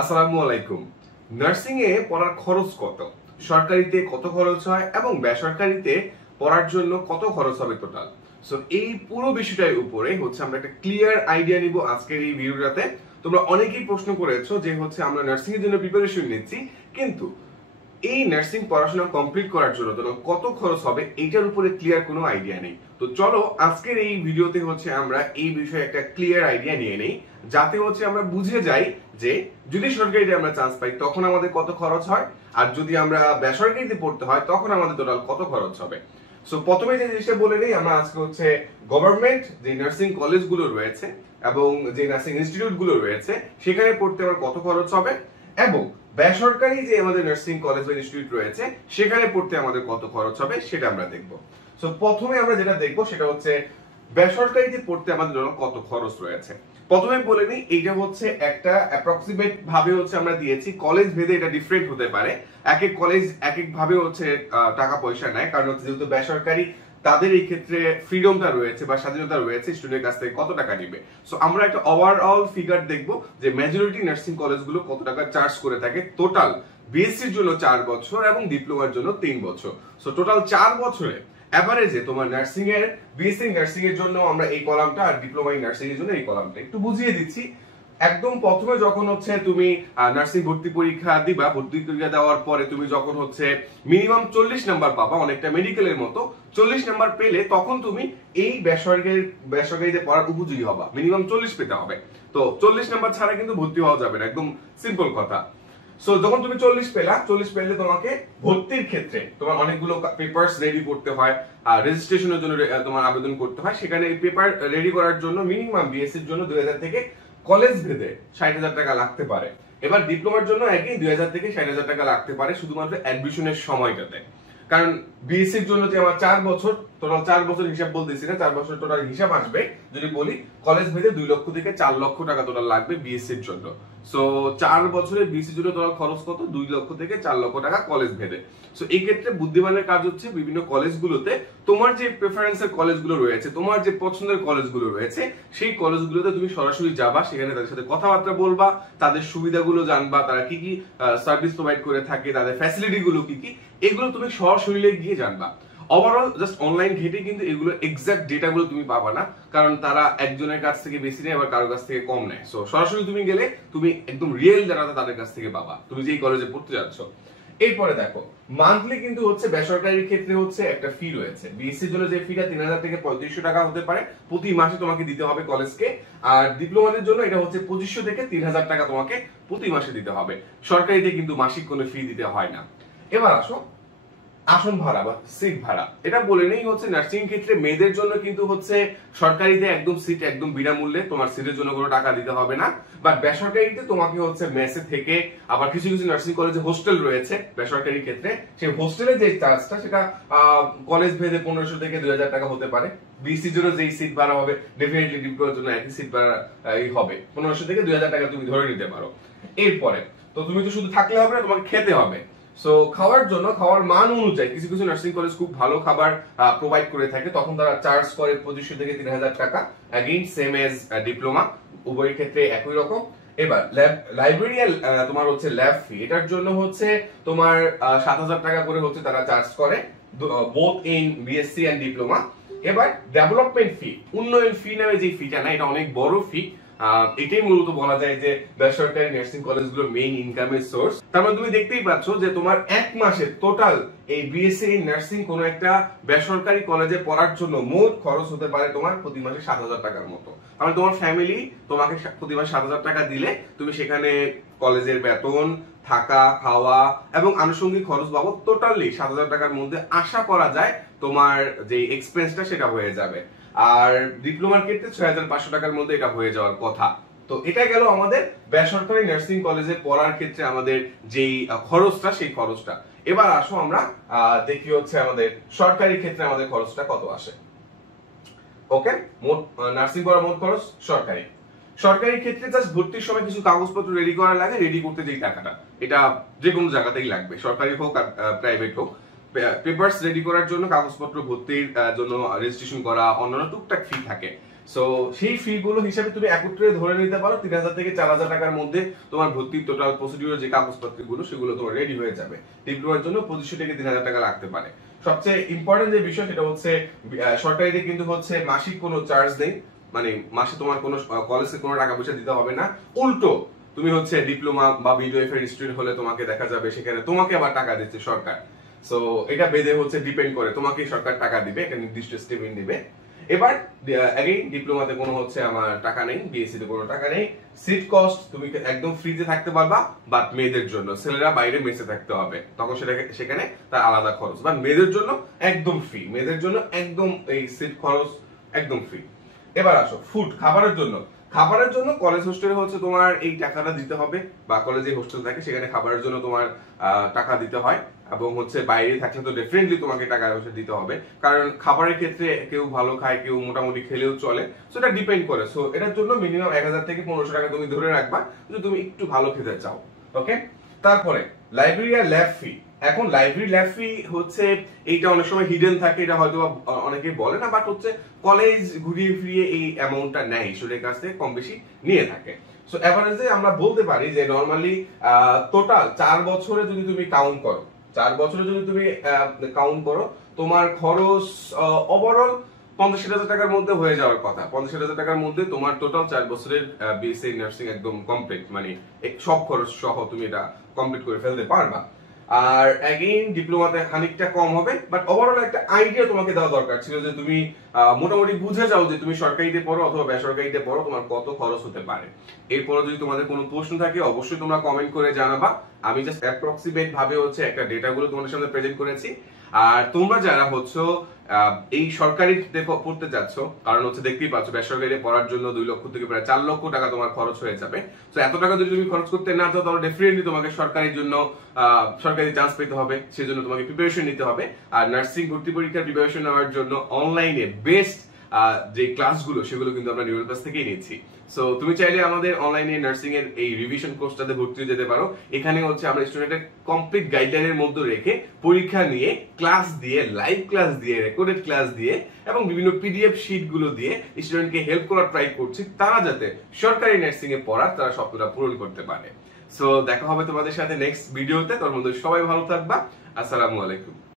আসসালামু আলাইকুম। নার্সিং এ পড়ার খরচ কত, সরকারিতে কত খরচ হয় এবং বেসরকারিতে পড়ার জন্য কত খরচ হবে টোটাল। সো এই পুরো বিষয়টার উপরে আমরা একটা ক্লিয়ার আইডিয়া নিব আজকের এই ভিডিওটাতে। তোমরা অনেকেই প্রশ্ন করেছো যে আমরা নার্সিং এর জন্য প্রিপারেশন নিচ্ছি, কিন্তু এই নার্সিং পড়াশোনা কমপ্লিট করার জন্য তোমার কত খরচ হবে এইটার উপরে ক্লিয়ার কোনো আইডিয়া নেই। তো চলো আজকের এই ভিডিওতে আমরা এই বিষয়ে একটা ক্লিয়ার আইডিয়া নিয়ে নেই, যাতে আমরা বুঝে যাই যে যদি সরকারিতে আমরা চান্স পাই তখন আমাদের কত খরচ হয়, আর যদি আমরা বেসরকারিতে পড়তে হয় তখন আমাদের টোটাল কত খরচ হবে। সো প্রথমে যে জিনিসটা বলে নেই, আমরা আজকে গভর্নমেন্ট যে নার্সিং কলেজগুলো রয়েছে এবং যে নার্সিং ইনস্টিটিউট গুলো রয়েছে সেখানে পড়তে আমার কত খরচ হবে, এবং বেসরকারি যে আমাদের নার্সিং কলেজ বা ইনস্টিটিউট রয়েছে সেখানে পড়তে আমাদের কত খরচ হবে সেটা আমরা দেখব। সো প্রথমে আমরা যেটা দেখব সেটা বেসরকারিতে পড়তে আমাদের কত খরচ রয়েছে। প্রথমে বলে নিই, এইটা একটা অ্যাপ্রক্সিমেট ভাবে আমরা দিয়েছি, কলেজ ভেদে এটা ডিফারেন্ট হতে পারে। এক এক কলেজ এক এক ভাবে টাকা পয়সা নেয়, কারণ যেহেতু বেসরকারি তাদের এই ক্ষেত্রে ফ্রিডমটা রয়েছে বা স্বাধীনতা রয়েছে স্টুডেন্টের কাছ থেকে কত টাকা নিবে। সো আমরা একটা ওভারঅল ফিগার দেখব যে মেজরিটি নার্সিং কলেজগুলো কত টাকা চার্জ করে থাকে টোটাল বিএসসির জন্য 4 বছর এবং ডিপ্লোমার জন্য 3 বছর। সো টোটাল 4 বছরে এভারেজে তোমার নার্সিং এর বিএসসি নার্সিং এর জন্য আমরা এই কলামটা, আর ডিপ্লোমা ইন নার্সিং এর জন্য এই কলামটা একটু বুঝিয়ে দিচ্ছি। একদম প্রথমে যখন তুমি নার্সিং ভর্তি পরীক্ষা দিবা, ভর্তি পরীক্ষা দেওয়ার পরে তুমি যখন মিনিমাম 40 নাম্বার পাবা, অনেকটা মেডিকেলের মতো 40 নাম্বার পেলে তখন তুমি এই বেসরকারিতে পড়ার উপযোগী হবা। মিনিমাম 40 পেতে হবে, তো 40 নাম্বার ছাড়া কিন্তু ভর্তি হওয়া যাবে না, একদম সিম্পল কথা। সো যখন তুমি 40 পেলে তোমাকে ভর্তির ক্ষেত্রে তোমার অনেকগুলো পেপারস রেডি করতে হয়, রেজিস্ট্রেশনের জন্য তোমার আবেদন করতে হয়। সেখানে এই পেপার রেডি করার জন্য মিনিমাম বিএসসির জন্য 2000 থেকে কলেজ ভেদে 60,000 টাকা লাগতে পারে। এবার ডিপ্লোমার জন্য একই 2000 থেকে 60,000 টাকা লাগতে পারে শুধুমাত্র অ্যাডমিশনের সময়টাতে। কারণ বিএসসির জন্য যে আমার 4 বছর, টোটাল 4 বছর হিসাব বলতেছি না, 4 বছর টোটাল হিসাব আসবে যদি বলি, কলেজ ভেদে 2 লক্ষ থেকে 4 লক্ষ টাকা টোটাল লাগবে বিএসসির জন্য। সো 4 বছরের বিএসসির জন্য টোটাল খরচ কত? 2 লক্ষ থেকে 4 লক্ষ টাকা কলেজ ভেদে। সো এই ক্ষেত্রে বুদ্ধিমানের কাজ বিভিন্ন কলেজগুলোতে তোমার যে প্রেফারেন্সের কলেজগুলো রয়েছে, তোমার যে পছন্দের কলেজগুলো রয়েছে, সেই কলেজগুলোতে তুমি সরাসরি যাবা, সেখানে তাদের সাথে কথাবার্তা বলবা, তাদের সুবিধাগুলো জানবা, তারা কি কি সার্ভিস প্রোভাইড করে থাকে, তাদের ফ্যাসিলিটি গুলো কি কি, এগুলো তুমি সরাসরি গিয়ে জানবা। ওভারঅল জাস্ট অনলাইন ঘেটে কিন্তু এগুলো এক্সাক্ট ডেটাগুলো তুমি পাবা না, কারণ তারা একজনের কাছ থেকে বেশি নেয় আবার কারোর কাছ থেকে কম নেয়। সো সরাসরি তুমি গেলে তুমি একদম রিয়েল ডাটা তাদের কাছ থেকে পাবা, তুমি যেই কলেজে পড়তে যাচ্ছ। এরপরে দেখো, মান্থলি কিন্তু বেসরকারির ক্ষেত্রে একটা ফি রয়েছে। বিএসসির জন্য যে ফিটা 3000 থেকে 3500 টাকা হতে পারে, প্রতি মাসে তোমাকে দিতে হবে কলেজকে। আর ডিপ্লোমাদের জন্য এটা 2500 থেকে 3000 টাকা তোমাকে প্রতি মাসে দিতে হবে। সরকারিতে কিন্তু মাসিক কোনো ফি দিতে হয় না। এবার আসো আসন ভাড়া বা সিট ভাড়া। এটা বলে নেই নার্সিং ক্ষেত্রে মেয়েদের জন্য কিন্তু সরকারিতে একদম সিট একদম বিনামূল্যে, তোমার সিটের জন্য কোনো টাকা দিতে হবে না। বাট বেসরকারিতে তোমাকে মেসে থেকে, আবার কিছু কিছু নার্সিং কলেজে হোস্টেল রয়েছে বেসরকারি ক্ষেত্রে, সেই হোস্টেলের যে চার্জটা সেটা কলেজ ভেদে 1500 থেকে 2000 টাকা হতে পারে। বিসির জন্য যেই সিট ভাড়া হবে ডেফিনেটলি ডিপ্লোমার জন্য একই সিট ভাড়া হবে, 1500 থেকে 2000 টাকা তুমি ধরে নিতে পারো। এরপরে তো তুমি তো শুধু থাকলে হবে না, তোমাকে খেতে হবে। সো খাওয়ার জন্য, খাওয়ার মান অনুযায়ী কিছু কিছু নার্সিং কলেজ খুব ভালো খাবার প্রোভাইড করে থাকে, তখন তারা চার্জ করে 2500 থেকে 3000 টাকা, अगेन সেম এজ ডিপ্লোমা, উভয়ের ক্ষেত্রে একই রকম। এবার লাইব্রেরিয়ান তোমার ল্যাব ফি, এটার জন্য তোমার 7000 টাকা করে তারা চার্জ করে, both in BSc and diploma. এবার ডেভেলপমেন্ট ফি, উন্নয়ন ফি নামে যে ফিটা না, এটা অনেক বড় ফি। এটাই মূলত বলা যায় যে বেসরকারি নার্সিং কলেজগুলোর মেইন ইনকামের সোর্স। তার মানে তুমি দেখতেই পাচ্ছ যে তোমার এক মাসে টোটাল এই বিএসসি নার্সিং কোন একটা বেসরকারি কলেজে পড়ার জন্য মোট খরচ হতে পারে তোমার প্রতি মাসে 7000 টাকার মতো। তাহলে তোমার ফ্যামিলি তোমাকে প্রতি মাসে 7000 টাকা দিলে তুমি সেখানে কলেজের বেতন, থাকা, খাওয়া এবং আনুষঙ্গিক খরচ বাবদ টোটালি 7000 টাকার মধ্যে আশা করা যায় তোমার যে এক্সপেন্সটা সেটা হয়ে যাবে। আর ডিপ্লোমার ক্ষেত্রে 6500 টাকার মধ্যে এটা হয়ে যাওয়ার কথা। তো এটা গেল আমাদের বেসরকারি নার্সিং কলেজে পড়ার ক্ষেত্রে আমাদের যেই খরচটা, সেই খরচটা। এবার আসো আমরা দেখি আমাদের সরকারি ক্ষেত্রে আমাদের খরচটা কত আসে। ওকে, মোট নার্সিং পড়ার মোট খরচ সরকারি ক্ষেত্রে জাস্ট ভর্তির সময় কিছু কাগজপত্র রেডি করা লাগে, রেডি করতে যেই টাকাটা, এটা যে কোনো জায়গাতেই লাগবে, সরকারি হোক আর প্রাইভেট হোক। পেপারস রেডি করার জন্য, কাগজপত্র ভর্তির জন্য রেজিস্ট্রেশন করা, অন্যান্য টুকটাক ফি থাকে। সো সেই ফি গুলো হিসাবে তুমি একত্রে ধরে নিতে পারো 3,000 থেকে 4,000 টাকার মধ্যে তোমার ভর্তির টোটাল প্রসিডিউর যে কাগজপত্র গুলো সেগুলো তোমার রেডি হয়ে যাবে। ডিপ্লোমার জন্য 2500 থেকে 3,000 টাকা লাগতে পারে। সবচেয়ে ইম্পর্টেন্ট যে বিষয় সেটা হচ্ছে সরকারিতে কিন্তু হচ্ছে মাসিক কোনো চার্জ নেই, মানে মাসে তোমার কোনো কলেজে কোনো টাকা পয়সা দিতে হবে না। উল্টো তুমি হচ্ছে ডিপ্লোমা বা বিডিএফ এর স্টুডেন্ট হলে তোমাকে দেখা যাবে সেখানে তোমাকে আবার টাকা দিচ্ছে সরকার। সো এটা বেদে হচ্ছে ডিপেন্ড করে, তোমাকে সরকার টাকা দিবে, একটা নির্দিষ্ট স্টেপমেন্ট দিবে। এবার अगेन ডিপ্লোমাতে কোনো হচ্ছে আমার টাকা নেই, বিএসসি তে কোনো টাকা নেই। সিট কস্ট তুমি একদম ফ্রিতে থাকতে পারবা, বাট মেয়েদের জন্য ছেলেরা বাইরে মেসে থাকতে হবে, তখন সেখানে তার আলাদা খরচ। বাট মেয়েদের জন্য একদম ফ্রি, মেয়েদের জন্য একদম এই সিট খরচ একদম ফ্রি। এবার আসো ফুড, খাবারের জন্য কলেজ হোস্টেলে হচ্ছে তোমার এই টাকাটা দিতে হবে, বা কলেজে হোস্টেল থাকে সেখানে খাবারের জন্য তোমার টাকা দিতে হয়, এবং হচ্ছে বাইরে থাকলে তো ডেফিনেটলি তোমাকে টাকা পয়সা দিতে হবে, কারণ খাবারের ক্ষেত্রে কেউ ভালো খায়, কেউ মোটামুটি খেলেও চলে। সো এটা ডিপেন্ড করে। সো এটার জন্য মিনিমাম 1,000 থেকে 1,500 টাকা তুমি ধরে রাখবা যদি তুমি একটু ভালো খেতে চাও। ওকে, তারপরে লাইব্রেরি আর ল্যাব ফি। এখন লাইব্রেরি ল্যাব ফি হচ্ছে এইটা অনেক সময় হিডেন থাকে, এটা হয়তো অনেকে বলে না, বাট হচ্ছে কলেজ ঘুরিয়ে ফিরিয়ে এই অ্যামাউন্টটা নেয়, স্টুডেন্টের কাছ থেকে কম বেশি নিয়ে থাকে। সো এভারেজে আমরা বলতে পারি যে নরমালি টোটাল 4 বছরে যদি তুমি কাউন্ট করো, 4 বছরে যদি তুমি কাউন্ট করো, তোমার খরচ ওভারঅল 50,000 টাকার মধ্যে হয়ে যাওয়ার কথা। 50,000 টাকার মধ্যে তোমার টোটাল 4 বছরের বিএসসি নার্সিং একদম কমপ্লিট, মানে সব খরচ সহ তুমি এটা কমপ্লিট করে ফেলতে পারবা। আর অ্যাগেইন ডিপ্লোমাতে খানিকটা কম হবে, বাট ওভারঅল একটা আইডিয়া তোমাকে দেওয়া দরকার ছিল যে তুমি মোটামুটি বুঝে যাও যে তুমি সরকারিতে পড়ো অথবা বেসরকারিতে পড়ো, তোমার কত খরচ হতে পারে। এরপরে যদি তোমাদের কোনো প্রশ্ন থাকে অবশ্যই তোমরা কমেন্ট করে জানাবা। আমি জাস্ট অ্যাপ্রক্সিমেট ভাবে হচ্ছে একটা ডেটাগুলো তোমাদের সামনে প্রেজেন্ট করেছি। আর তোমরা যারা হচ্ছে এই সরকারি পড়তে যাচ্ছ, কারণ হচ্ছে দেখতেই পাচ্ছ বেসরকারি পড়ার জন্য 2 লক্ষ থেকে প্রায় 4 লক্ষ টাকা তোমার খরচ হয়ে যাবে। তো এত টাকা যদি তুমি খরচ করতে না চাও, তাহলে ডেফিনেটলি তোমাকে সরকারির জন্য সরকারি চান্স পেতে হবে, সেজন্য তোমাকে প্রিপারেশন নিতে হবে। আর নার্সিং ভর্তি পরীক্ষার প্রিপারেশন নেওয়ার জন্য অনলাইনে বেস্ট যে ক্লাসগুলো সেগুলো কিন্তু আমরা নিউরো ক্লাস থেকেই নিচ্ছি। সো তুমি চাইলে আমাদের অনলাইনে নার্সিং এর এই রিভিশন কোর্সটাতে ভর্তি হয়ে যেতে পারো। এখানে হচ্ছে আমরা স্টুডেন্টের কমপ্লিট গাইডলাইনের মধ্যে রেখে পরীক্ষা নিয়ে ক্লাস দিয়ে, লাইভ ক্লাস দিয়ে, রেকর্ডেড ক্লাস দিয়ে এবং বিভিন্ন পিডিএফ শীট গুলো দিয়ে স্টুডেন্টকে হেল্প করার ট্রাই করছি, তারা যাতে সরকারি নার্সিং এ পড়ার তারা স্বপ্নটা পূরণ করতে পারে। সো দেখা হবে তোমাদের সাথে নেক্সট ভিডিওতে। তোর মধ্যে সবাই ভালো থাকবা। আসসালামু আলাইকুম।